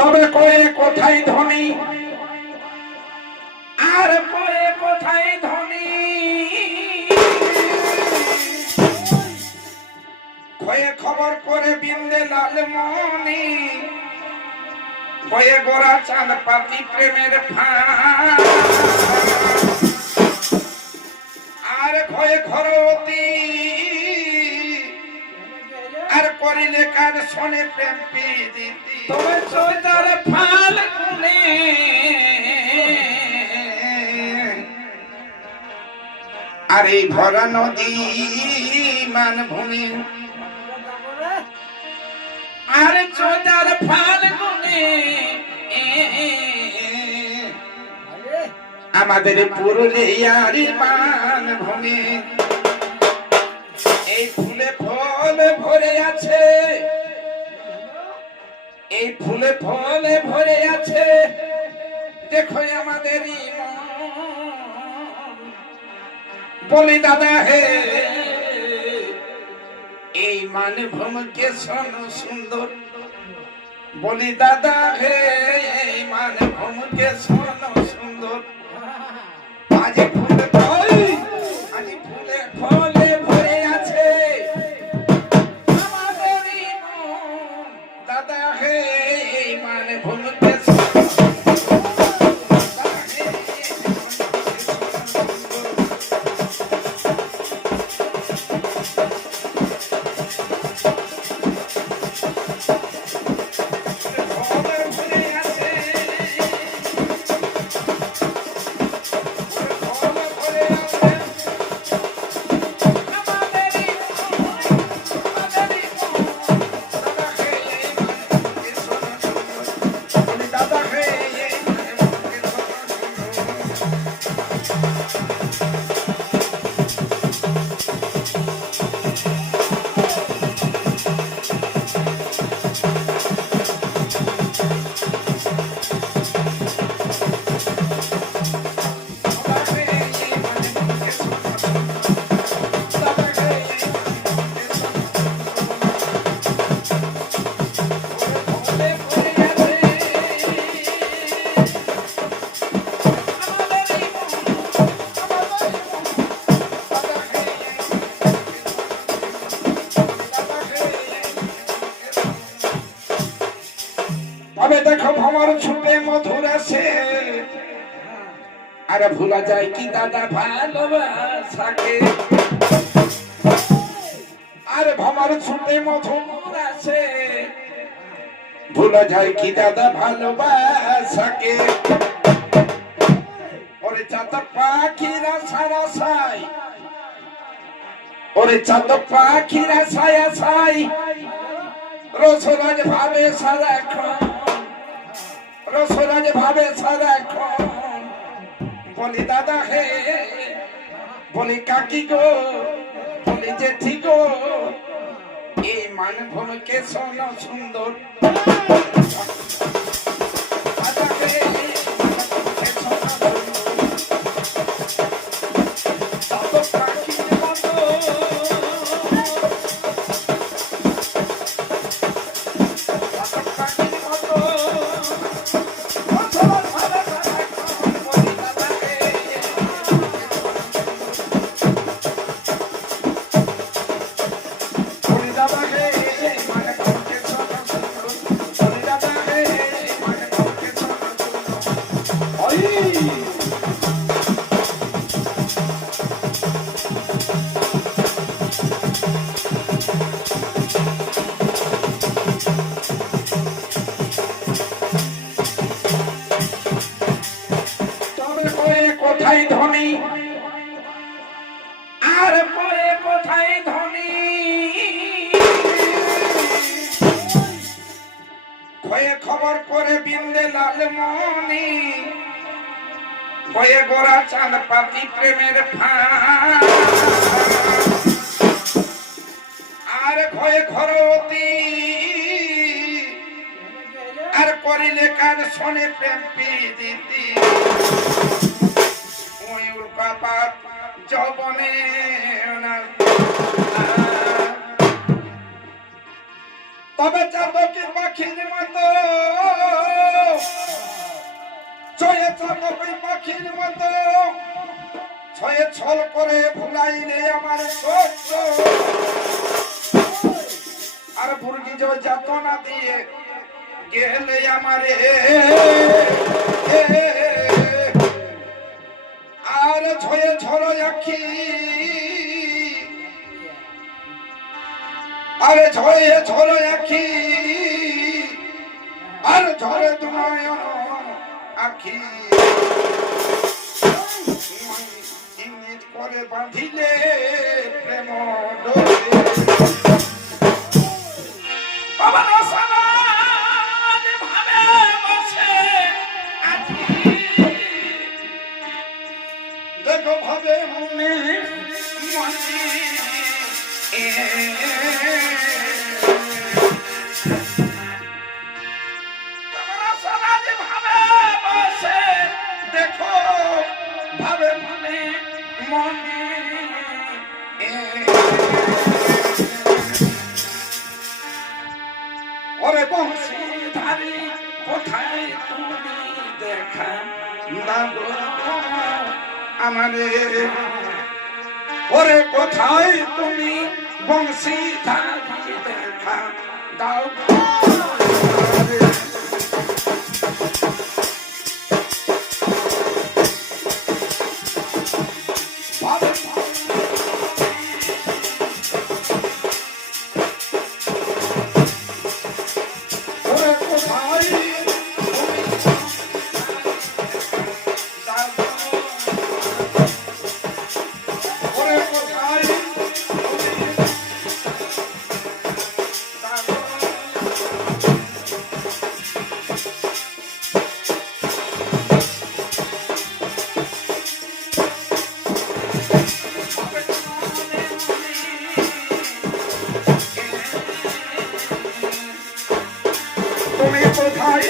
তবে কয়ে কোথায় ধনী আর কয়ে কোথায় ধনী কয়ে খবর করে বিন্দে লালমণি কয়ে গোরা চাঁদ পাতি প্রেমের ফাঁদ আর কয়ে ঘরতি আর করিলে কার শোনে প্রেম প্রীতি তবে চৈতার ফাল গুনে আর এই ভরা নদী মানভূমি আর চৈতার ফাল গুনে আমাদের পুরুলিয়ার মানভূমি এই ফুলে ফলে ভরে আছে এই ফুলে ফলে ভরে আছে দেখো আমাদের বলি দাদা হে এই মানভূমিকে শোনো সুন্দর বলি দাদা হে এই মানভূমিকে শোনো সুন্দর আজ ফুলে ফলে আজ ফুলে ফলে ভরে আছে আমাদের দাদা হে এই মানভূমিকে দেখো ভ্রমর ছুটে মধুর আসে আরে ভুলা যায় কি দাদা ভালোবাসাকে আরে ভ্রমর ছুটে মধুর আসে ভুলা যায় কি দাদা ভালোবাসাকে ওরে চাঁদ পাখিরা সারা সাই ওরে চাঁদ পাখিরা ছায়া ছাই রসরাজ ভাবে সারাক্ষণ রসরাজ ভাবে সারাক্ষণ বলি দাদা হে বলি কাকি গো বলি জেঠি গো এই মানভূমিকে শোনো সুন্দর দাদা হে কোথায় ধনী আর পরে কোথায় ধনী কয়ে খবর করে বিন্দে লালমণি কয়ে গোরা চাঁদ পাতি প্রেমের ফাঁদ আর কয়ে ঘরতি আর করিলে কার শোনে প্রেম প্রীতি ময়ূর কাপাত যৌবনে তবে চাঁদকে পাখির মতো ওই পাখির মতো ছয়ে ছল করে ভুলাইলে আমার সত্য আর বুর্গি যাতনা দিয়ে গেলে আমারে আর ছয়ে ছল আখি আরে ছয়ে ছল আখি আর ঝরে দুনয়ন আখি ইঙ্গিত করে বাঁধিলে প্রেম ডোরে বাবা রসনাদ ভাবে বসে আছি দেখো ভাবে মনে মনে দেখো ভাবে মনে মনে ওরে বংশীধারী কোথায় তুমি দেখা দাও আমারে ওরে কোথায় তুমি বংশীধারী দেখা দাও তুমি কোথায়